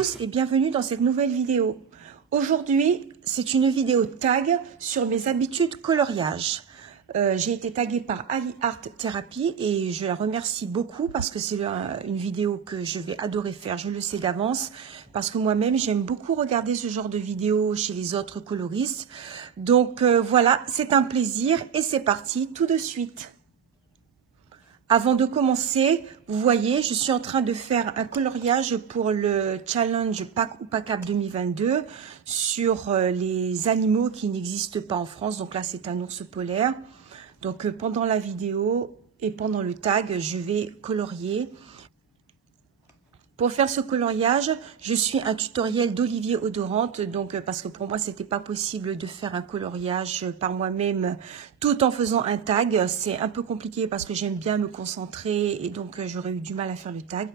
tous et bienvenue dans cette nouvelle vidéo. Aujourd'hui, c'est une vidéo tag sur mes habitudes coloriage. J'ai été taguée par Ali Art Therapy et je la remercie beaucoup parce que c'est une vidéo que je vais adorer faire, je le sais d'avance, parce que moi-même j'aime beaucoup regarder ce genre de vidéos chez les autres coloristes. Donc voilà, c'est un plaisir et c'est parti tout de suite. Avant de commencer, vous voyez, je suis en train de faire un coloriage pour le challenge Pack ou Pack Up 2022 sur les animaux qui n'existent pas en France. Donc là, c'est un ours polaire. Donc pendant la vidéo et pendant le tag, je vais colorier. Pour faire ce coloriage, je suis un tutoriel d'Olivier Odorante, donc parce que pour moi, c'était pas possible de faire un coloriage par moi-même tout en faisant un tag. C'est un peu compliqué parce que j'aime bien me concentrer et donc j'aurais eu du mal à faire le tag.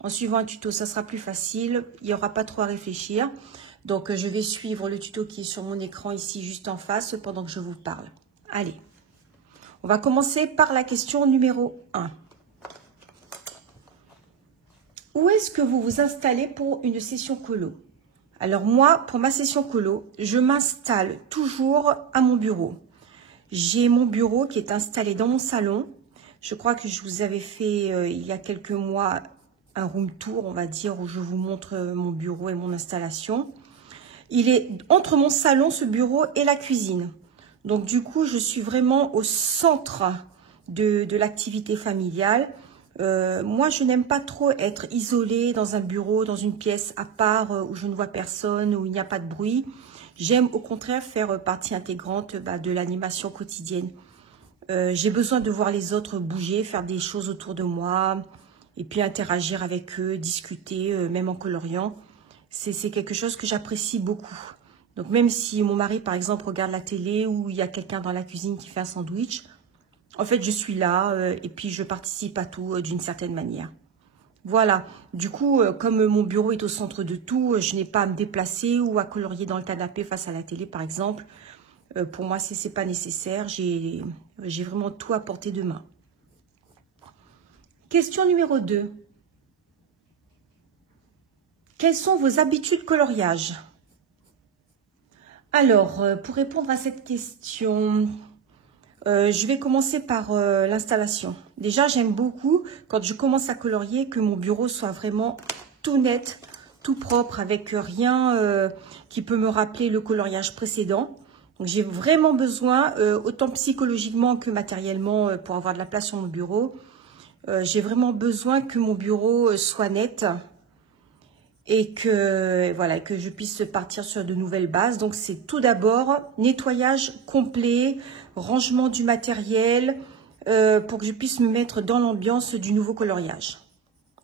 En suivant un tuto, ça sera plus facile. Il n'y aura pas trop à réfléchir. Donc je vais suivre le tuto qui est sur mon écran ici, juste en face, pendant que je vous parle. Allez, on va commencer par la question numéro 1. Où est-ce que vous vous installez pour une session colo? Alors moi, pour ma session colo, je m'installe toujours à mon bureau. J'ai mon bureau qui est installé dans mon salon. Je crois que je vous avais fait il y a quelques mois un room tour, on va dire, où je vous montre mon bureau et mon installation. Il est entre mon salon, ce bureau, et la cuisine. Donc du coup, je suis vraiment au centre de l'activité familiale. Moi, je n'aime pas trop être isolée dans un bureau, dans une pièce à part où je ne vois personne, où il n'y a pas de bruit. J'aime au contraire faire partie intégrante de l'animation quotidienne. J'ai besoin de voir les autres bouger, faire des choses autour de moi et puis interagir avec eux, discuter, même en coloriant. C'est quelque chose que j'apprécie beaucoup. Donc même si mon mari, par exemple, regarde la télé ou il y a quelqu'un dans la cuisine qui fait un sandwich, en fait, je suis là et puis je participe à tout d'une certaine manière. Voilà. Du coup, comme mon bureau est au centre de tout, je n'ai pas à me déplacer ou à colorier dans le canapé face à la télé, par exemple. Pour moi, ce n'est pas nécessaire. J'ai vraiment tout à portée de main. Question numéro 2. Quelles sont vos habitudes coloriage? Alors, pour répondre à cette question... je vais commencer par l'installation. Déjà, j'aime beaucoup quand je commence à colorier que mon bureau soit vraiment tout net, tout propre, avec rien qui peut me rappeler le coloriage précédent. Donc, j'ai vraiment besoin, autant psychologiquement que matériellement, pour avoir de la place sur mon bureau, j'ai vraiment besoin que mon bureau soit net et que voilà, que je puisse partir sur de nouvelles bases. Donc c'est tout d'abord nettoyage complet, rangement du matériel pour que je puisse me mettre dans l'ambiance du nouveau coloriage.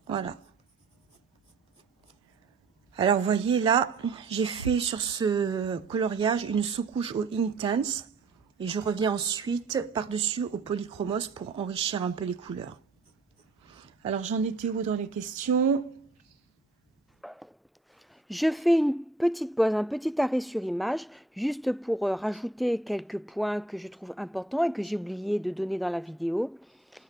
Voilà. Alors vous voyez là, j'ai fait sur ce coloriage une sous-couche au Intense et je reviens ensuite par-dessus au Polychromos pour enrichir un peu les couleurs. Alors j'en étais où dans les questions ? Je fais une petite pause, un petit arrêt sur image, juste pour rajouter quelques points que je trouve importants et que j'ai oublié de donner dans la vidéo.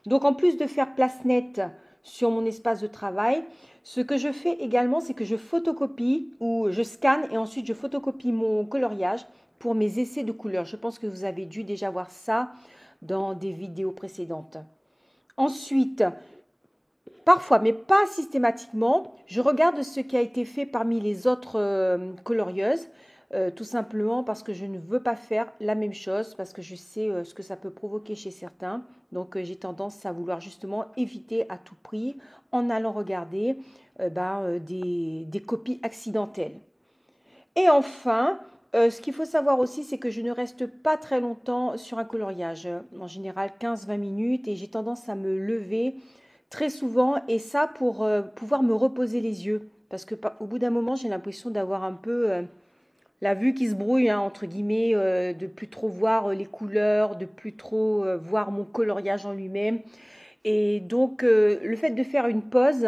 Donc en plus de faire place nette sur mon espace de travail, ce que je fais également, c'est que je photocopie ou je scanne et ensuite je photocopie mon coloriage pour mes essais de couleurs. Je pense que vous avez dû déjà voir ça dans des vidéos précédentes. Ensuite, parfois, mais pas systématiquement, je regarde ce qui a été fait parmi les autres colorieuses, tout simplement parce que je ne veux pas faire la même chose, parce que je sais ce que ça peut provoquer chez certains. Donc, j'ai tendance à vouloir justement éviter à tout prix, en allant regarder des copies accidentelles. Et enfin, ce qu'il faut savoir aussi, c'est que je ne reste pas très longtemps sur un coloriage, en général 15-20 minutes, et j'ai tendance à me lever très souvent, et ça pour pouvoir me reposer les yeux, parce que au bout d'un moment, j'ai l'impression d'avoir un peu la vue qui se brouille, hein, entre guillemets, de plus trop voir les couleurs, de plus trop voir mon coloriage en lui-même. Et donc, le fait de faire une pause,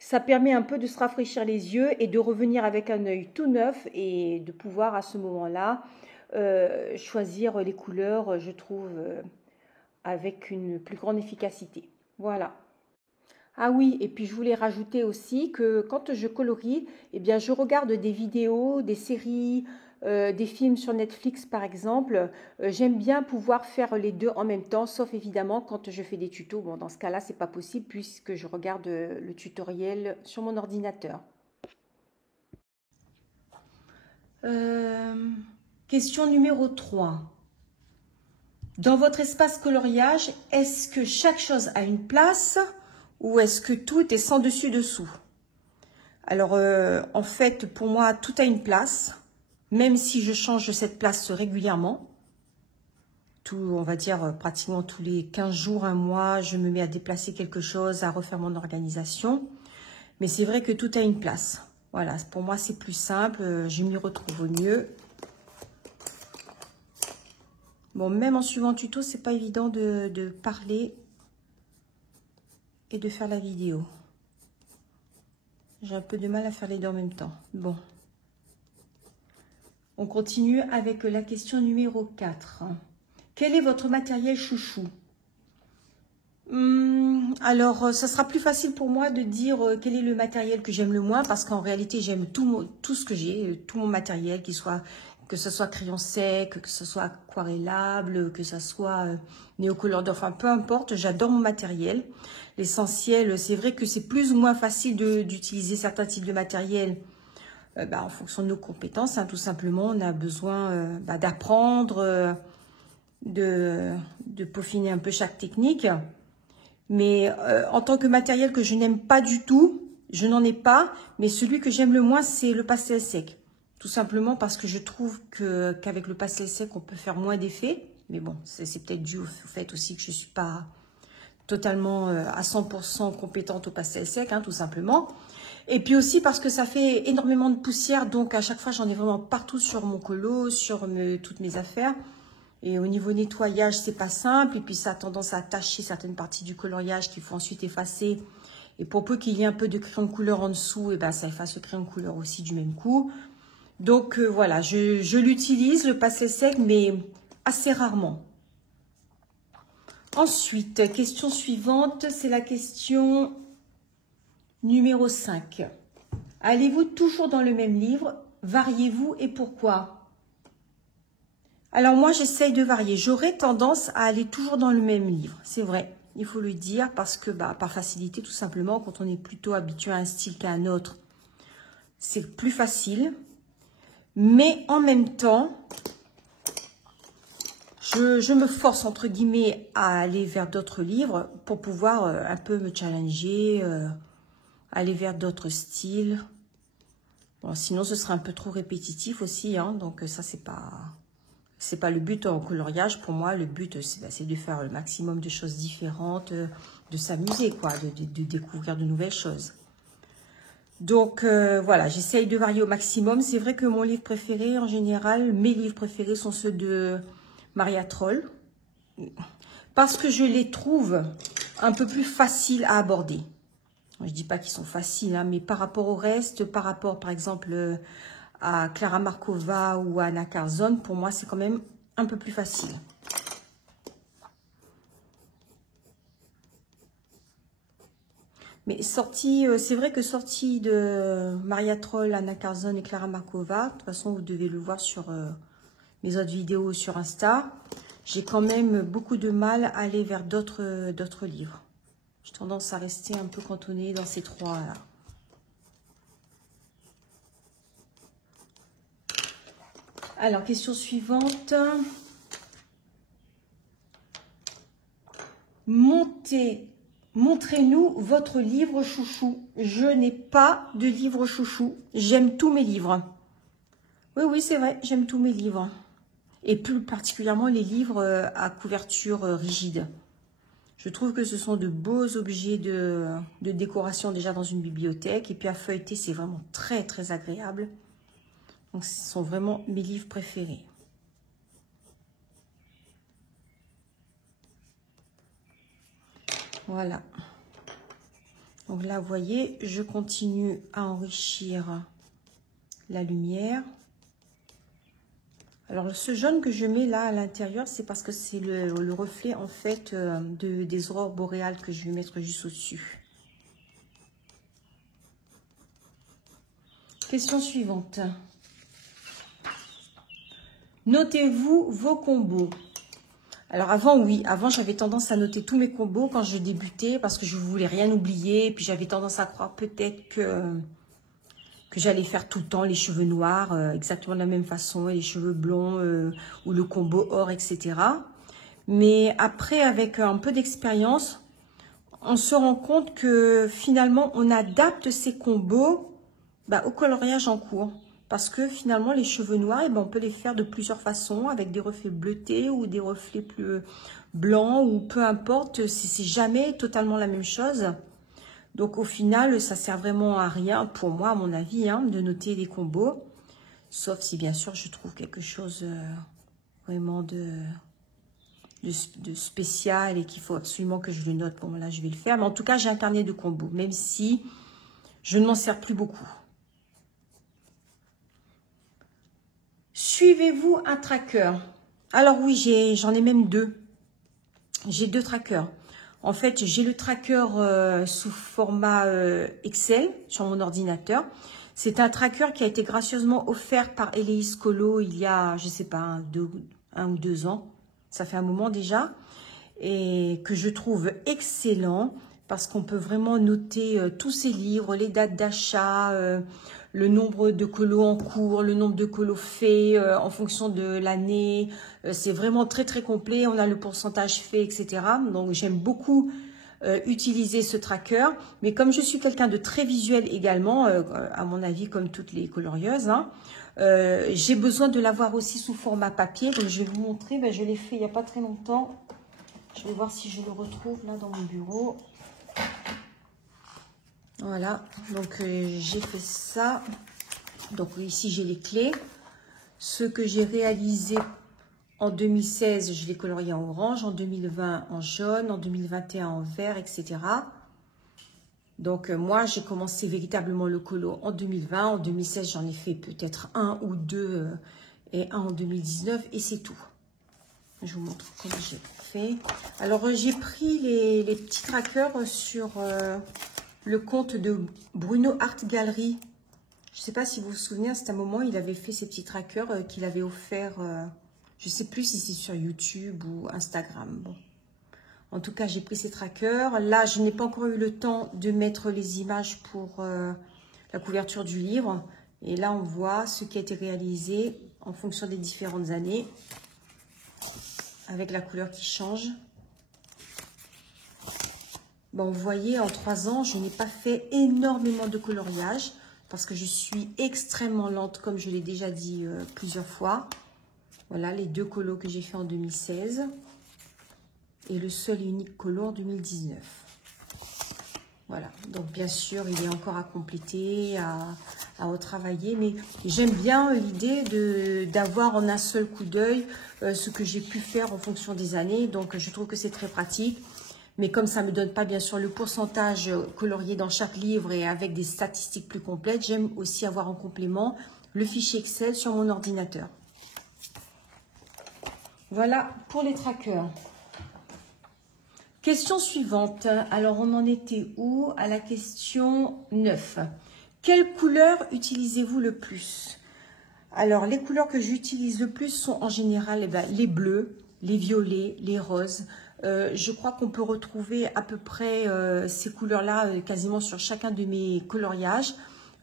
ça permet un peu de se rafraîchir les yeux et de revenir avec un œil tout neuf et de pouvoir à ce moment-là choisir les couleurs, je trouve, avec une plus grande efficacité. Voilà. Ah oui, et puis je voulais rajouter aussi que quand je colorie, eh bien je regarde des vidéos, des séries, des films sur Netflix par exemple. J'aime bien pouvoir faire les deux en même temps, sauf évidemment quand je fais des tutos. Bon, dans ce cas-là, c'est pas possible puisque je regarde le tutoriel sur mon ordinateur. Euh, Question numéro 3. Dans votre espace coloriage, est-ce que chaque chose a une place ou est-ce que tout est sans dessus-dessous? Alors, en fait, pour moi, tout a une place, même si je change cette place régulièrement. On va dire, pratiquement tous les 15 jours, un mois, je me mets à déplacer quelque chose, à refaire mon organisation. Mais c'est vrai que tout a une place. Voilà, pour moi, c'est plus simple, je m'y retrouve au mieux. Bon, même en suivant le tuto, c'est pas évident de parler et de faire la vidéo. J'ai un peu de mal à faire les deux en même temps. Bon. On continue avec la question numéro 4. Quel est votre matériel chouchou? Alors, ça sera plus facile pour moi de dire quel est le matériel que j'aime le moins parce qu'en réalité, j'aime tout ce que j'ai, tout mon matériel, que ce soit crayon sec, que ce soit aquarellable, que ce soit néocolor, enfin peu importe, j'adore mon matériel. L'essentiel, c'est vrai que c'est plus ou moins facile d'utiliser certains types de matériel en fonction de nos compétences. Tout simplement, on a besoin d'apprendre, de peaufiner un peu chaque technique. Mais en tant que matériel que je n'aime pas du tout, je n'en ai pas. Mais celui que j'aime le moins, c'est le pastel sec. Tout simplement parce que je trouve qu'avec le pastel sec, on peut faire moins d'effets. Mais bon, c'est peut-être dû au fait aussi que je ne suis pas totalement à 100% compétente au pastel sec, tout simplement. Et puis aussi parce que ça fait énormément de poussière. Donc à chaque fois, j'en ai vraiment partout sur mon colo, sur toutes mes affaires. Et au niveau nettoyage, c'est pas simple. Et puis, ça a tendance à tacher certaines parties du coloriage qu'il faut ensuite effacer. Et pour peu qu'il y ait un peu de crayon de couleur en dessous, et ça efface le crayon de couleur aussi du même coup. Donc, voilà, je l'utilise, le pastel sec, mais assez rarement. Ensuite, question suivante, c'est la question numéro 5. Allez-vous toujours dans le même livre? Variez-vous et pourquoi? Alors moi, j'essaye de varier. J'aurais tendance à aller toujours dans le même livre. C'est vrai, il faut le dire, parce que par facilité, tout simplement, quand on est plutôt habitué à un style qu'à un autre, c'est plus facile. Mais en même temps, je me force, entre guillemets, à aller vers d'autres livres pour pouvoir un peu me challenger, aller vers d'autres styles. Bon, sinon, ce serait un peu trop répétitif aussi, donc ça, c'est pas le but en coloriage. Pour moi, le but, c'est de faire le maximum de choses différentes, de s'amuser, quoi, de découvrir de nouvelles choses. Donc, voilà, j'essaye de varier au maximum. C'est vrai que mon livre préféré, en général, mes livres préférés sont ceux de Maria Troll. Parce que je les trouve un peu plus faciles à aborder. Je ne dis pas qu'ils sont faciles, mais par rapport au reste, par rapport, par exemple, à Klara Markova ou à Anna Carzon, pour moi, c'est quand même un peu plus facile. Mais c'est vrai que sorti de Maria Troll, Anna Carzon et Klara Markova, de toute façon, vous devez le voir sur mes autres vidéos sur Insta, j'ai quand même beaucoup de mal à aller vers d'autres livres. J'ai tendance à rester un peu cantonnée dans ces trois-là. Alors, question suivante. Montrez-nous votre livre chouchou. Je n'ai pas de livre chouchou. J'aime tous mes livres. Oui, c'est vrai, j'aime tous mes livres. Et plus particulièrement les livres à couverture rigide. Je trouve que ce sont de beaux objets de décoration déjà dans une bibliothèque. Et puis à feuilleter, c'est vraiment très, très agréable. Donc, ce sont vraiment mes livres préférés. Voilà. Donc là, vous voyez, je continue à enrichir la lumière. Alors, ce jaune que je mets là à l'intérieur, c'est parce que c'est le reflet, en fait, des aurores boréales que je vais mettre juste au-dessus. Question suivante. Notez-vous vos combos. Alors avant, oui, avant j'avais tendance à noter tous mes combos quand je débutais parce que je ne voulais rien oublier. Puis j'avais tendance à croire peut-être que j'allais faire tout le temps les cheveux noirs, exactement de la même façon, et les cheveux blonds ou le combo or, etc. Mais après, avec un peu d'expérience, on se rend compte que finalement, on adapte ces combos au coloriage en cours. Parce que finalement, les cheveux noirs, on peut les faire de plusieurs façons, avec des reflets bleutés ou des reflets plus blancs, ou peu importe, c'est jamais totalement la même chose. Donc au final, ça sert vraiment à rien, pour moi, à mon avis, de noter des combos. Sauf si bien sûr, je trouve quelque chose vraiment de spécial et qu'il faut absolument que je le note. Bon, là, je vais le faire. Mais en tout cas, j'ai un carnet de combos, même si je ne m'en sers plus beaucoup. Suivez-vous un tracker? Alors oui, j'en ai même deux. J'ai deux trackers. En fait, j'ai le tracker sous format Excel sur mon ordinateur. C'est un tracker qui a été gracieusement offert par Eleis Colo il y a, je sais pas, un ou deux ans. Ça fait un moment déjà. Et que je trouve excellent parce qu'on peut vraiment noter tous ces livres, les dates d'achat, le nombre de colos en cours, le nombre de colos faits en fonction de l'année. C'est vraiment très très complet, on a le pourcentage fait, etc. Donc j'aime beaucoup utiliser ce tracker. Mais comme je suis quelqu'un de très visuel également, à mon avis comme toutes les colorieuses, j'ai besoin de l'avoir aussi sous format papier. Donc je vais vous montrer, je l'ai fait il n'y a pas très longtemps. Je vais voir si je le retrouve là dans mon bureau. Voilà, donc j'ai fait ça. Donc ici j'ai les clés. Ce que j'ai réalisé en 2016, je l'ai colorié en orange, en 2020 en jaune, en 2021 en vert, etc. Donc moi j'ai commencé véritablement le colo en 2020. En 2016 j'en ai fait peut-être un ou deux et un en 2019 et c'est tout. Je vous montre comment j'ai fait. Alors, j'ai pris les petits trackers sur le compte de Bruno Art Gallery. Je ne sais pas si vous vous souvenez, à un moment, il avait fait ces petits trackers qu'il avait offerts. Je ne sais plus si c'est sur YouTube ou Instagram. Bon. En tout cas, j'ai pris ces trackers. Là, je n'ai pas encore eu le temps de mettre les images pour la couverture du livre. Et là, on voit ce qui a été réalisé en fonction des différentes années. Avec la couleur qui change. Bon, vous voyez, en 3 ans, je n'ai pas fait énormément de coloriage parce que je suis extrêmement lente, comme je l'ai déjà dit plusieurs fois. Voilà, les deux colos que j'ai fait en 2016 et le seul et unique colo en 2019. Voilà, donc bien sûr, il est encore à compléter, à retravailler, mais j'aime bien l'idée d'avoir en un seul coup d'œil ce que j'ai pu faire en fonction des années. Donc, je trouve que c'est très pratique. Mais comme ça ne me donne pas, bien sûr, le pourcentage colorié dans chaque livre et avec des statistiques plus complètes, j'aime aussi avoir en complément le fichier Excel sur mon ordinateur. Voilà pour les trackers. Question suivante. Alors, on en était où? À la question 9. Quelle couleur utilisez-vous le plus? Alors, les couleurs que j'utilise le plus sont en général les bleus, les violets, les roses. Je crois qu'on peut retrouver à peu près ces couleurs-là quasiment sur chacun de mes coloriages.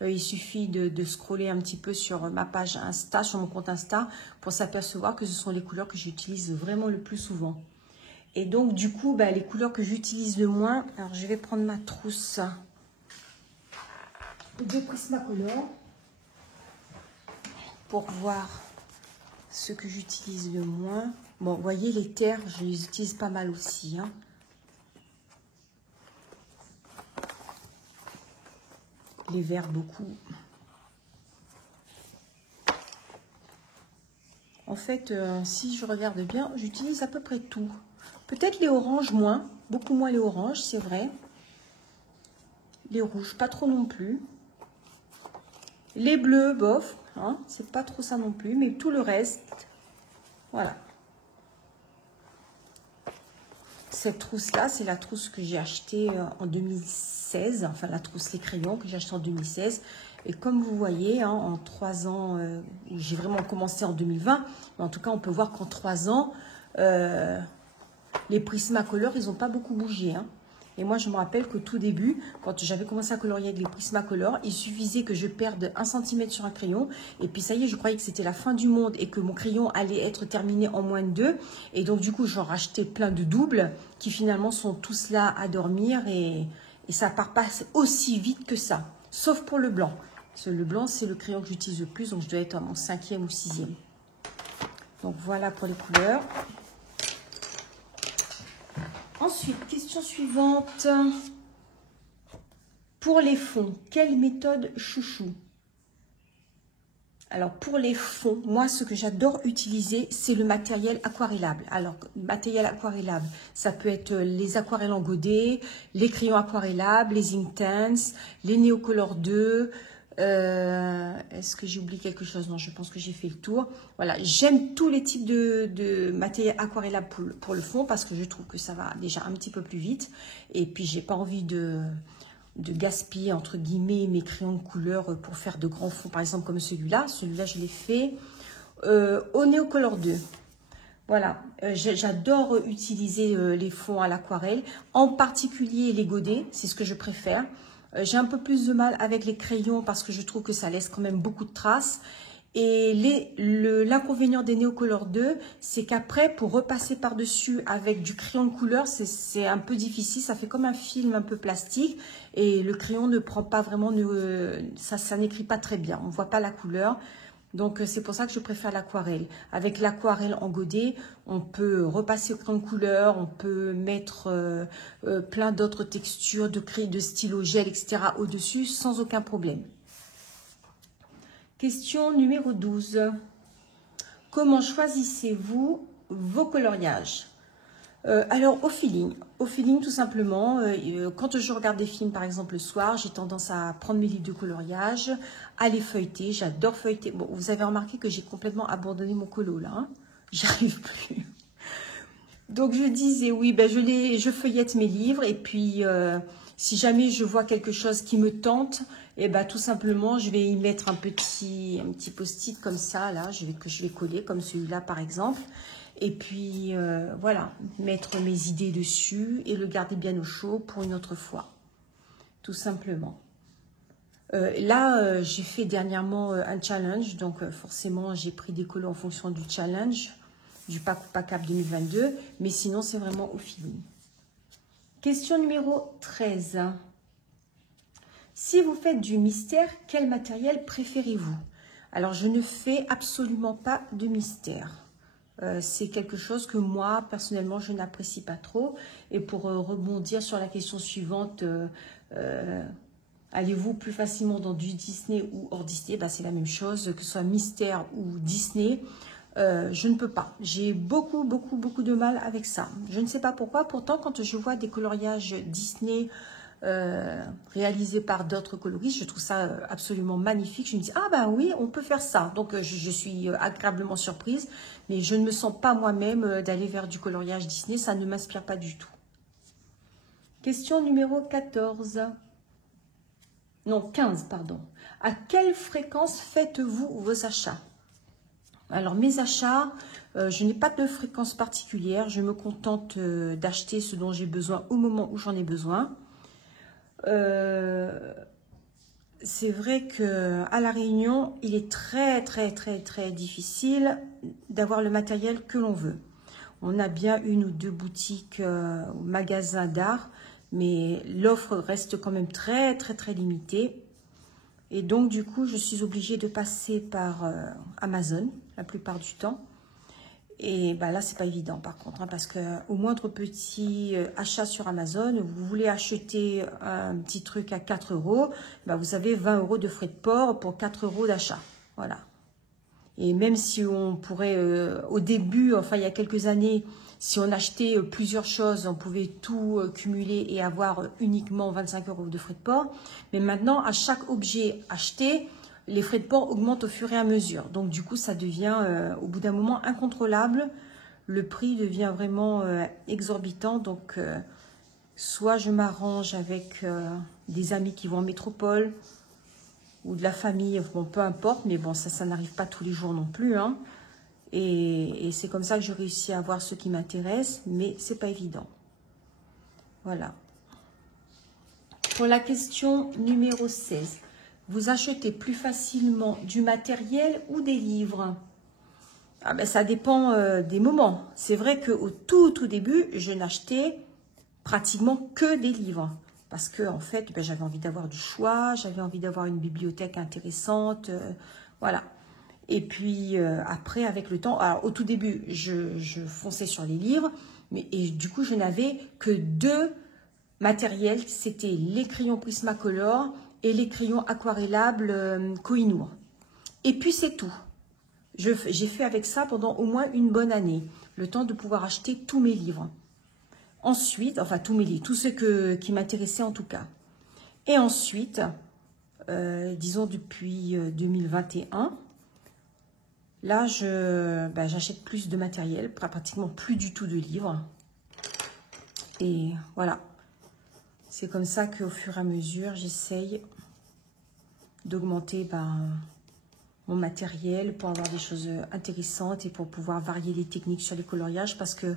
Il suffit de scroller un petit peu sur ma page Insta, sur mon compte Insta, pour s'apercevoir que ce sont les couleurs que j'utilise vraiment le plus souvent. Et donc, du coup, les couleurs que j'utilise le moins, alors je vais prendre ma trousse de Prismacolor pour voir ce que j'utilise le moins. Bon, vous voyez, les terres, je les utilise pas mal aussi. Les verts, beaucoup. En fait, si je regarde bien, j'utilise à peu près tout. Peut-être les oranges moins, beaucoup moins les oranges, c'est vrai. Les rouges, pas trop non plus. Les bleus, bof, c'est pas trop ça non plus, mais tout le reste, voilà. Cette trousse-là, c'est la trousse que j'ai achetée en 2016, enfin la trousse les crayons que j'ai achetée en 2016. Et comme vous voyez, hein, en 3 ans, j'ai vraiment commencé en 2020, mais en tout cas, on peut voir qu'en 3 ans, les Prismacolor, ils n'ont pas beaucoup bougé. Hein. Et moi, je me rappelle qu'au tout début, quand j'avais commencé à colorier avec les Prismacolor, il suffisait que je perde 1 cm sur un crayon. Et puis ça y est, je croyais que c'était la fin du monde et que mon crayon allait être terminé en moins de 2. Et donc du coup, j'en rachetais plein de doubles qui finalement sont tous là à dormir. Et ça ne part pas aussi vite que ça. Sauf pour le blanc. Parce que le blanc, c'est le crayon que j'utilise le plus. Donc je dois être à mon 5e ou 6e. Donc voilà pour les couleurs. Ensuite, question suivante. Pour les fonds, quelle méthode chouchou? Alors, pour les fonds, moi, ce que j'adore utiliser, c'est le matériel aquarellable. Alors, matériel aquarellable, ça peut être les aquarelles en godet, les crayons aquarellables, les Inktense, les Neocolor 2. Est-ce que j'ai oublié quelque chose? Non, je pense que j'ai fait le tour. Voilà, j'aime tous les types de matériel aquarellable pour le fond parce que je trouve que ça va déjà un petit peu plus vite. Et puis, j'ai pas envie de gaspiller, entre guillemets, mes crayons de couleur pour faire de grands fonds, par exemple comme celui-là. Celui-là, je l'ai fait au Neocolor 2. Voilà, j'adore utiliser les fonds à l'aquarelle, en particulier les godets, c'est ce que je préfère. J'ai un peu plus de mal avec les crayons parce que je trouve que ça laisse quand même beaucoup de traces. Et l'inconvénient des Neocolor 2, c'est qu'après, pour repasser par-dessus avec du crayon de couleur, c'est un peu difficile. Ça fait comme un film un peu plastique et le crayon ne prend pas vraiment, ça n'écrit pas très bien. On ne voit pas la couleur. Donc, c'est pour ça que je préfère l'aquarelle. Avec l'aquarelle en godet, on peut repasser au crayon de couleur, on peut mettre plein d'autres textures, de stylo gel, etc. au-dessus sans aucun problème. Question numéro 12. Comment choisissez-vous vos coloriages? Alors, au feeling tout simplement. Quand je regarde des films, par exemple, le soir, j'ai tendance à prendre mes livres de coloriage, à les feuilleter. J'adore feuilleter. Bon, vous avez remarqué que j'ai complètement abandonné mon colo, là. Hein, j'arrive plus. Donc, je disais, oui, ben, je feuillette mes livres. Et puis, si jamais je vois quelque chose qui me tente, et ben, tout simplement, je vais y mettre un petit post-it comme ça, là, que je vais coller, comme celui-là, par exemple. Et puis, voilà, mettre mes idées dessus et le garder bien au chaud pour une autre fois. Tout simplement. Là, j'ai fait dernièrement un challenge. Donc, forcément, j'ai pris des colos en fonction du challenge, du Pack ou Pack Up 2022. Mais sinon, c'est vraiment au feeling. Question numéro 13. Si vous faites du mystère, quel matériel préférez-vous? Alors, je ne fais absolument pas de mystère. C'est quelque chose que moi, personnellement, je n'apprécie pas trop. Et pour rebondir sur la question suivante, allez-vous plus facilement dans du Disney ou hors Disney? Ben, c'est la même chose, que ce soit mystère ou Disney. Je ne peux pas. J'ai beaucoup de mal avec ça. Je ne sais pas pourquoi. Pourtant, quand je vois des coloriages Disney réalisés par d'autres coloristes, je trouve ça absolument magnifique. Je me dis, ah ben oui, on peut faire ça. Donc, je suis agréablement surprise, mais je ne me sens pas moi-même d'aller vers du coloriage Disney. Ça ne m'inspire pas du tout. Question numéro 14. Non, 15, pardon. À quelle fréquence faites-vous vos achats? Alors, mes achats, je n'ai pas de fréquence particulière. Je me contente d'acheter ce dont j'ai besoin au moment où j'en ai besoin. C'est vrai qu'à La Réunion, il est très difficile d'avoir le matériel que l'on veut. On a bien 1 ou 2 boutiques ou magasins d'art, mais l'offre reste quand même très limitée. Et donc, du coup, je suis obligée de passer par Amazon la plupart du temps. Et bah là, c'est pas évident par contre, hein, parce qu'au moindre petit achat sur Amazon, vous voulez acheter un petit truc à 4 €, bah vous avez 20 € de frais de port pour 4 € d'achat. Voilà. Et même si on pourrait, au début, enfin il y a quelques années, si on achetait plusieurs choses, on pouvait tout cumuler et avoir uniquement 25 € de frais de port. Mais maintenant, à chaque objet acheté, les frais de port augmentent au fur et à mesure. Donc, du coup, ça devient, au bout d'un moment, incontrôlable. Le prix devient vraiment exorbitant. Donc, soit je m'arrange avec des amis qui vont en métropole, ou de la famille, bon, peu importe, mais bon, ça n'arrive pas tous les jours non plus, hein. Et c'est comme ça que je réussis à avoir ce qui m'intéresse, mais c'est pas évident. Voilà. Pour la question numéro 16, vous achetez plus facilement du matériel ou des livres? Ah ben, ça dépend des moments. C'est vrai qu'au tout début, je n'achetais pratiquement que des livres. Parce que en fait, ben, j'avais envie d'avoir du choix, j'avais envie d'avoir une bibliothèque intéressante. Voilà. Et puis après, avec le temps, alors au tout début, je fonçais sur les livres. Et du coup, je n'avais que deux matériels. C'était les crayons Prismacolor et les crayons aquarellables Koh-i-Noor. Et puis c'est tout. J'ai fait avec ça pendant au moins une bonne année, le temps de pouvoir acheter tous mes livres. Ensuite, enfin tous mes livres, tous ceux qui m'intéressaient en tout cas. Et ensuite, disons depuis 2021, là j'achète plus de matériel, pratiquement plus du tout de livres. Et voilà, c'est comme ça qu'au fur et à mesure, j'essaye d'augmenter mon matériel pour avoir des choses intéressantes et pour pouvoir varier les techniques sur les coloriages parce que,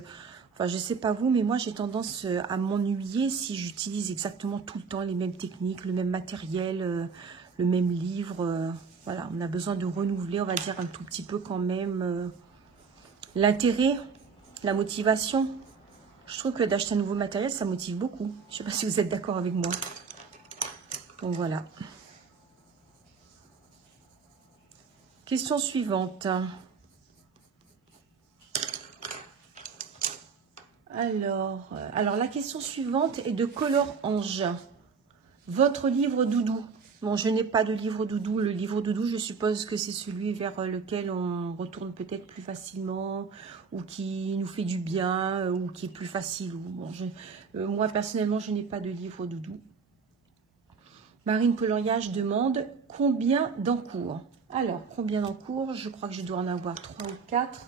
enfin, je sais pas vous, mais moi j'ai tendance à m'ennuyer si j'utilise exactement tout le temps les mêmes techniques, le même matériel, le même livre. Voilà, on a besoin de renouveler, on va dire un tout petit peu quand même l'intérêt, la motivation. Je trouve que d'acheter un nouveau matériel, ça motive beaucoup. Je sais pas si vous êtes d'accord avec moi. Donc voilà. Question suivante. Alors, la question suivante est de Color Ange. Votre livre doudou. Bon, je n'ai pas de livre doudou. Le livre doudou, je suppose que c'est celui vers lequel on retourne peut-être plus facilement ou qui nous fait du bien ou qui est plus facile. Bon, moi, personnellement, je n'ai pas de livre doudou. Marine Coloriage demande combien d'encours. Alors, combien d'encours? Je crois que je dois en avoir 3 ou 4.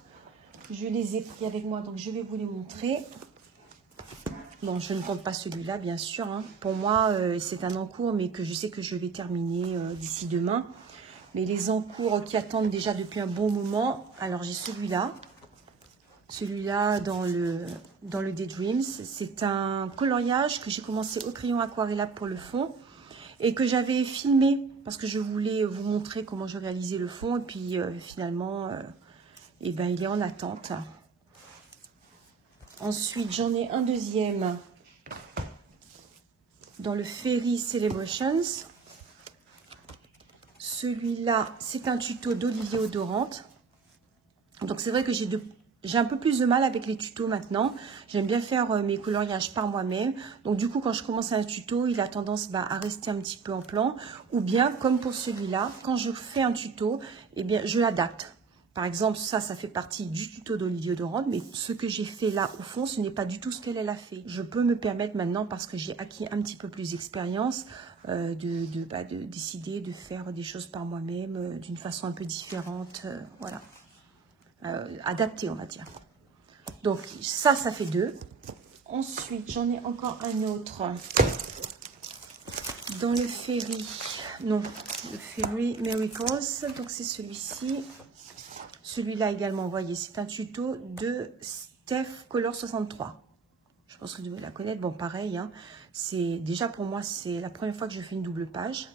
Je les ai pris avec moi, donc je vais vous les montrer. Bon, je ne compte pas celui-là, bien sûr. Hein. Pour moi, c'est un encours, mais que je sais que je vais terminer d'ici demain. Mais les encours qui attendent déjà depuis un bon moment. Alors, j'ai celui-là. Celui-là dans le Daydreams. C'est un coloriage que j'ai commencé au crayon aquarellable pour le fond. Et que j'avais filmé parce que je voulais vous montrer comment je réalisais le fond. Et puis finalement, eh ben, il est en attente. Ensuite, j'en ai un deuxième dans le Fairy Celebrations. Celui-là, c'est un tuto d'Olivier Odorante. Donc c'est vrai que j'ai un peu plus de mal avec les tutos maintenant. J'aime bien faire mes coloriages par moi-même. Donc du coup, quand je commence un tuto, il a tendance à rester un petit peu en plan. Ou bien, comme pour celui-là, quand je fais un tuto, eh bien, je l'adapte. Par exemple, ça fait partie du tuto d'Olivier Odorante. Mais ce que j'ai fait là, au fond, ce n'est pas du tout ce qu'elle a fait. Je peux me permettre maintenant, parce que j'ai acquis un petit peu plus d'expérience, de décider de faire des choses par moi-même, d'une façon un peu différente. Voilà. Adapté, on va dire. Donc ça fait 2. Ensuite, j'en ai encore un autre dans le Fairy. Non, le Fairy Miracles. Donc c'est celui-ci. Celui-là également, vous voyez, c'est un tuto de Steph Color 63. Je pense que vous devez la connaître. Bon, pareil, hein, c'est déjà pour moi, c'est la première fois que je fais une double page.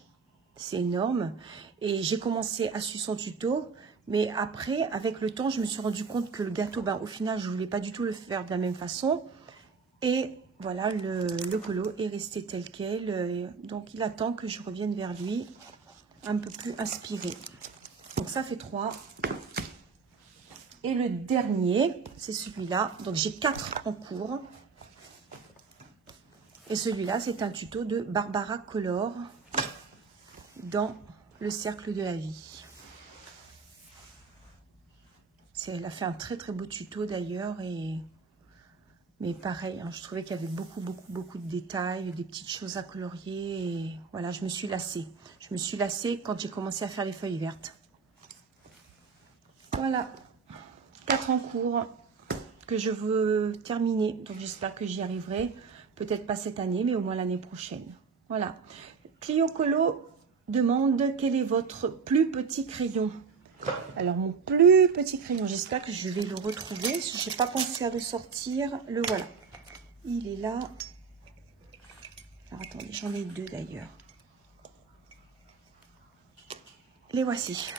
C'est énorme. Et j'ai commencé à suivre son tuto. Mais après, avec le temps, je me suis rendu compte que le gâteau, au final, je ne voulais pas du tout le faire de la même façon. Et voilà, le colo est resté tel quel. Donc, il attend que je revienne vers lui un peu plus inspiré. Donc, ça fait 3. Et le dernier, c'est celui-là. Donc, j'ai 4 en cours. Et celui-là, c'est un tuto de Barbara Color dans le cercle de la vie. Elle a fait un très très beau tuto d'ailleurs. Mais pareil, hein, je trouvais qu'il y avait beaucoup de détails, des petites choses à colorier. Et voilà, je me suis lassée. Je me suis lassée quand j'ai commencé à faire les feuilles vertes. Voilà, 4 en cours que je veux terminer. Donc j'espère que j'y arriverai. Peut-être pas cette année, mais au moins l'année prochaine. Voilà. Clio Colo, demande quel est votre plus petit crayon. Alors, mon plus petit crayon, j'espère que je vais le retrouver. Je n'ai pas pensé à le sortir. Le voilà. Il est là. Alors, attendez, j'en ai deux d'ailleurs. Les voici.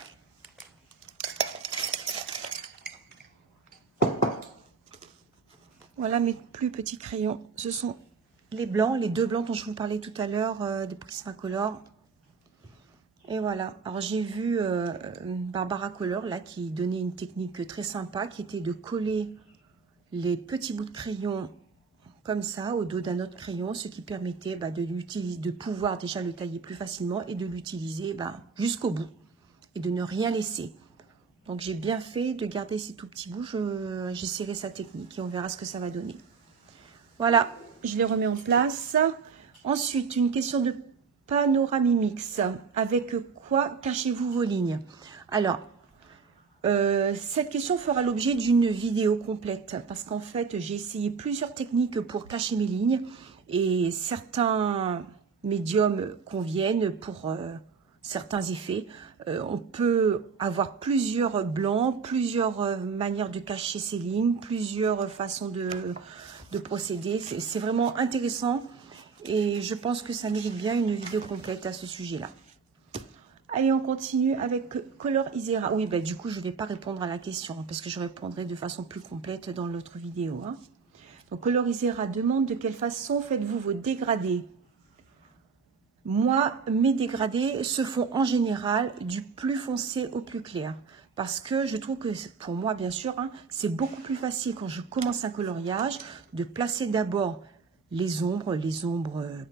Voilà mes plus petits crayons. Ce sont les blancs, les deux blancs dont je vous parlais tout à l'heure, de Prismacolor. Et voilà. Alors j'ai vu Barbara Color là qui donnait une technique très sympa qui était de coller les petits bouts de crayon comme ça au dos d'un autre crayon, ce qui permettait de pouvoir déjà le tailler plus facilement et de l'utiliser jusqu'au bout et de ne rien laisser. Donc j'ai bien fait de garder ces tout petits bouts. J'essaierai sa technique et on verra ce que ça va donner. Voilà, je les remets en place. Ensuite, une question de Panoramimix. Avec quoi cachez-vous vos lignes? Alors, cette question fera l'objet d'une vidéo complète parce qu'en fait, j'ai essayé plusieurs techniques pour cacher mes lignes et certains médiums conviennent pour certains effets. On peut avoir plusieurs blancs, plusieurs manières de cacher ses lignes, plusieurs façons de procéder. C'est vraiment intéressant et je pense que ça mérite bien une vidéo complète à ce sujet-là. Allez, on continue avec Color Isera. Oui, du coup, je ne vais pas répondre à la question parce que je répondrai de façon plus complète dans l'autre vidéo. Donc, Color Isera demande de quelle façon faites-vous vos dégradés? Moi, mes dégradés se font en général du plus foncé au plus clair. Parce que je trouve que, pour moi, bien sûr, c'est beaucoup plus facile quand je commence un coloriage de placer d'abord les ombres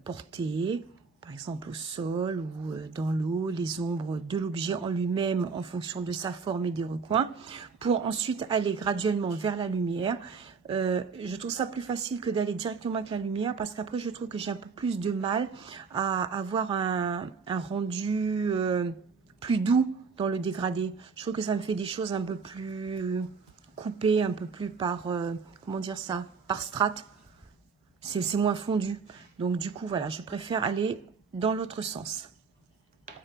portées, par exemple au sol ou dans l'eau, les ombres de l'objet en lui-même en fonction de sa forme et des recoins, pour ensuite aller graduellement vers la lumière. Je trouve ça plus facile que d'aller directement avec la lumière parce qu'après je trouve que j'ai un peu plus de mal à avoir un rendu plus doux dans le dégradé. Je trouve que ça me fait des choses un peu plus coupées, un peu plus par, comment dire ça, par strates. C'est moins fondu. Donc du coup, voilà, je préfère aller dans l'autre sens.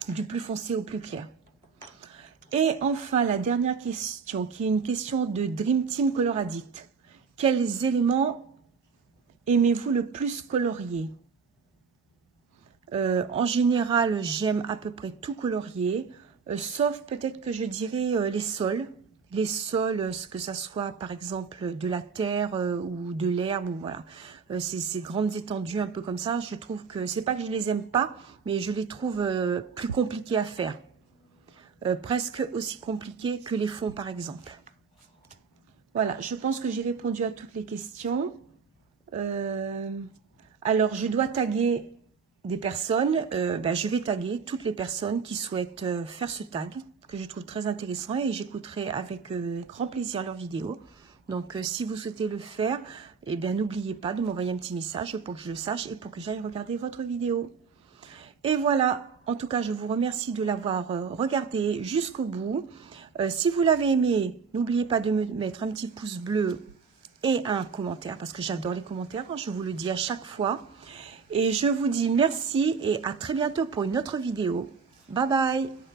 Du plus foncé au plus clair. Et enfin, la dernière question, qui est une question de Dream Team Color Addict. Quels éléments aimez-vous le plus colorier? En général, j'aime à peu près tout colorier, sauf peut-être que je dirais les sols. Les sols, que ça soit par exemple de la terre ou de l'herbe, ou voilà. Ces grandes étendues un peu comme ça, je trouve que, c'est pas que je les aime pas, mais je les trouve plus compliquées à faire. Presque aussi compliquées que les fonds par exemple. Voilà, je pense que j'ai répondu à toutes les questions. Alors, je dois taguer des personnes. Je vais taguer toutes les personnes qui souhaitent faire ce tag, que je trouve très intéressant et j'écouterai avec grand plaisir leurs vidéos. Donc, si vous souhaitez le faire, n'oubliez pas de m'envoyer un petit message pour que je le sache et pour que j'aille regarder votre vidéo. Et voilà, en tout cas, je vous remercie de l'avoir regardé jusqu'au bout. Si vous l'avez aimé, n'oubliez pas de me mettre un petit pouce bleu et un commentaire, parce que j'adore les commentaires, je vous le dis à chaque fois. Et je vous dis merci et à très bientôt pour une autre vidéo. Bye bye!